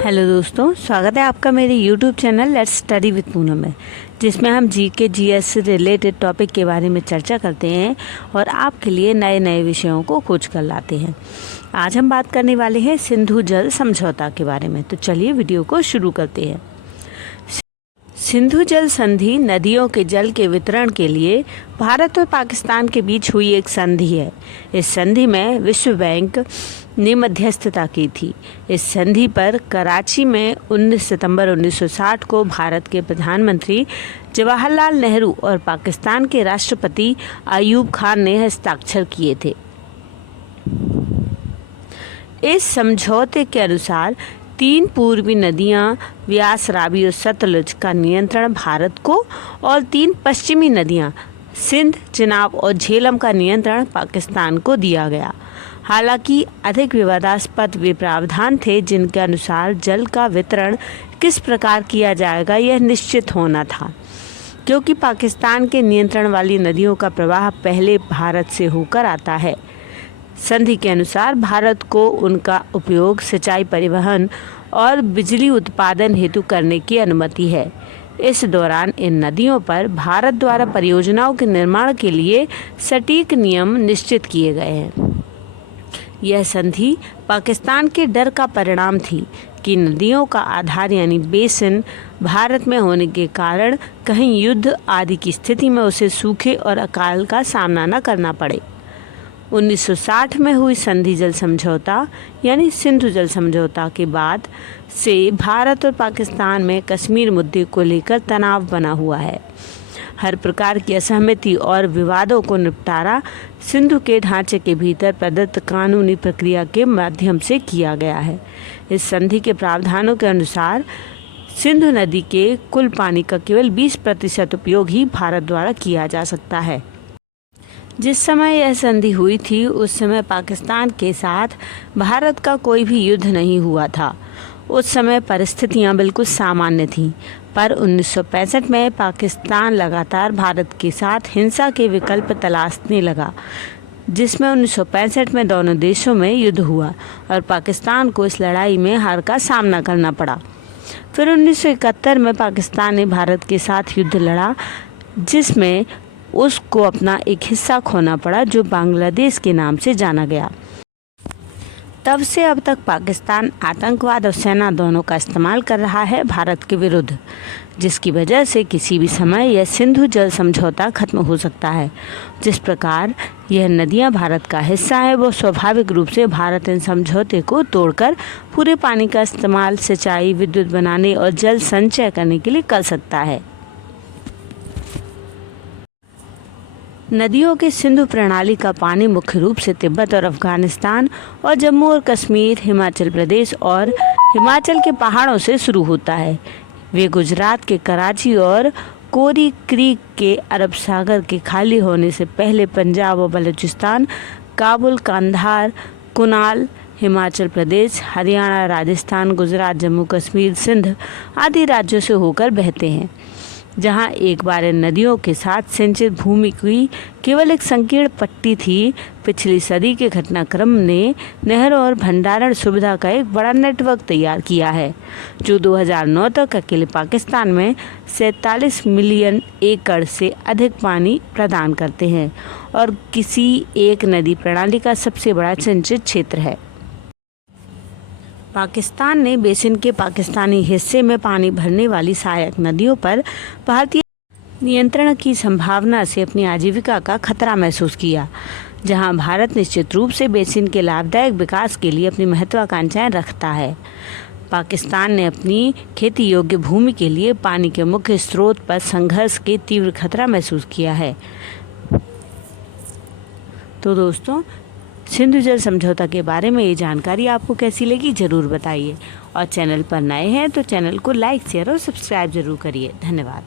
Hello दोस्तों, स्वागत है आपका मेरे YouTube channel let's study with Poonam में, जिसमें हम जीके जीएस से रिलेटेड टॉपिक के बारे में चर्चा करते हैं और आपके लिए नए नए विषयों को खोज कर लाते हैं। आज हम बात करने वाले हैं सिंधु जल समझौता के बारे में। तो चलिए वीडियो को शुरू करते हैं। सिंधु जल संधि नदियों के जल के वितरण के लिए भारत और पाकिस्तान के बीच हुई एक संधि है। इस संधि में विश्व बैंक ने मध्यस्थता की थी। इस संधि पर कराची में 19 सितंबर 1960 को भारत के प्रधानमंत्री जवाहरलाल नेहरू और पाकिस्तान के राष्ट्रपति अयूब खान ने हस्ताक्षर किए थे। इस समझौते के अनुसार 3 पूर्वी नदियां व्यास, रावी और सतलुज का नियंत्रण भारत को और 3 पश्चिमी नदियां सिंध, चिनाब और झेलम का नियंत्रण पाकिस्तान को दिया गया। हालांकि अधिक विवादास्पद वे प्रावधान थे जिनके अनुसार जल का वितरण किस प्रकार किया जाएगा यह निश्चित होना था, क्योंकि पाकिस्तान के नियंत्रण वाली नदियों का प्रवाह पहले भारत से होकर आता है। संधि के अनुसार भारत को उनका उपयोग सिंचाई, परिवहन और बिजली उत्पादन हेतु करने की अनुमति है। इस दौरान इन नदियों पर भारत द्वारा परियोजनाओं के निर्माण के लिए सटीक नियम निश्चित किए गए हैं। यह संधि पाकिस्तान के डर का परिणाम थी कि नदियों का आधार यानी बेसिन भारत में होने के कारण कहीं युद्ध आदि की स्थिति में उसे सूखे और अकाल का सामना न करना पड़े। 1960 में हुई संधि जल समझौता यानी सिंधु जल समझौता के बाद से भारत और पाकिस्तान में कश्मीर मुद्दे को लेकर तनाव बना हुआ है। हर प्रकार की असहमति और विवादों को निपटारा सिंधु के ढांचे के भीतर प्रदत्त कानूनी प्रक्रिया के माध्यम से किया गया है। इस संधि के प्रावधानों के अनुसार सिंधु नदी के कुल पानी का केवल 20% उपयोग ही भारत द्वारा किया जा सकता है। जिस समय यह संधि हुई थी उस समय पाकिस्तान के साथ भारत का कोई भी युद्ध नहीं हुआ था। उस समय परिस्थितियां बिल्कुल सामान्य थीं, पर 1965 में पाकिस्तान लगातार भारत के साथ हिंसा के विकल्प तलाशने लगा, जिसमें 1965 में दोनों देशों में युद्ध हुआ और पाकिस्तान को इस लड़ाई में हार का सामना करना पड़ा। फिर 1971 में पाकिस्तान ने भारत के साथ युद्ध लड़ा, जिसमें उसको अपना एक हिस्सा खोना पड़ा जो बांग्लादेश के नाम से जाना गया। तब से अब तक पाकिस्तान आतंकवाद और सेना दोनों का इस्तेमाल कर रहा है भारत के विरुद्ध, जिसकी वजह से किसी भी समय यह सिंधु जल समझौता खत्म हो सकता है। जिस प्रकार यह नदियां भारत का हिस्सा है, वो स्वाभाविक रूप से भारत इन समझौते को तोड़कर पूरे पानी का इस्तेमाल सिंचाई, विद्युत बनाने और जल संचय करने के लिए कर सकता है। नदियों के सिंधु प्रणाली का पानी मुख्य रूप से तिब्बत और अफगानिस्तान और जम्मू और कश्मीर, हिमाचल प्रदेश और हिमाचल के पहाड़ों से शुरू होता है। वे गुजरात के कराची और कोरी क्रीक के अरब सागर के खाली होने से पहले पंजाब और बलूचिस्तान, काबुल, कंधार, कुनाल, हिमाचल प्रदेश, हरियाणा, राजस्थान, गुजरात, जम्मू कश्मीर, सिंध आदि राज्यों से होकर बहते हैं। जहां एक बार इन नदियों के साथ सिंचित भूमि की केवल एक संकीर्ण पट्टी थी, पिछली सदी के घटनाक्रम ने नहर और भंडारण सुविधा का एक बड़ा नेटवर्क तैयार किया है, जो 2009 तक अकेले पाकिस्तान में 47 मिलियन एकड़ से अधिक पानी प्रदान करते हैं और किसी एक नदी प्रणाली का सबसे बड़ा सिंचित क्षेत्र है। पाकिस्तान ने बेसिन के पाकिस्तानी हिस्से में पानी भरने वाली सहायक नदियों पर भारतीय नियंत्रण की संभावना से अपनी आजीविका का खतरा महसूस किया, जहां भारत निश्चित रूप से बेसिन के लाभदायक विकास के लिए अपनी महत्वाकांक्षाएं रखता है। पाकिस्तान ने अपनी खेती योग्य भूमि के लिए पानी के मुख्य स्रोत पर संघर्ष के तीव्र खतरा महसूस किया है। तो दोस्तों, सिंधु जल समझौता के बारे में ये जानकारी आपको कैसी लगी ज़रूर बताइए, और चैनल पर नए हैं तो चैनल को लाइक, शेयर और सब्सक्राइब ज़रूर करिए। धन्यवाद।